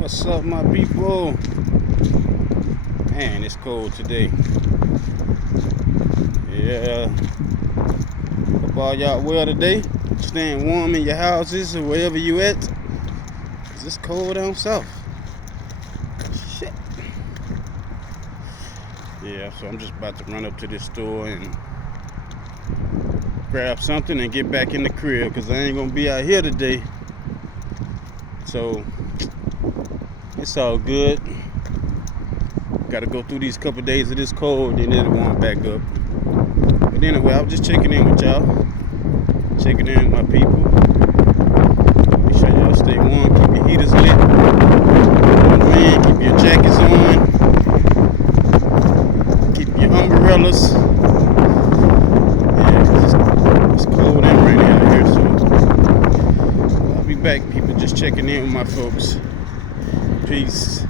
What's up, my people? Man, it's cold today. Yeah. Hope all y'all well today. Staying warm in your houses or wherever you at. 'Cause it's cold down south. Shit. Yeah, so I'm just about to run up to this store and grab something and get back in the crib because I ain't gonna be out here today. So it's all good. Gotta go through these couple days of this cold, then it'll warm back up. But anyway, I was just checking in with y'all. Checking in with my people. Make sure y'all stay warm, keep your heaters lit. Keep your jackets on. Keep your umbrellas. Yeah, 'cause it's cold and rainy out here, so I'll be back, people. Just checking in with my folks. Peace.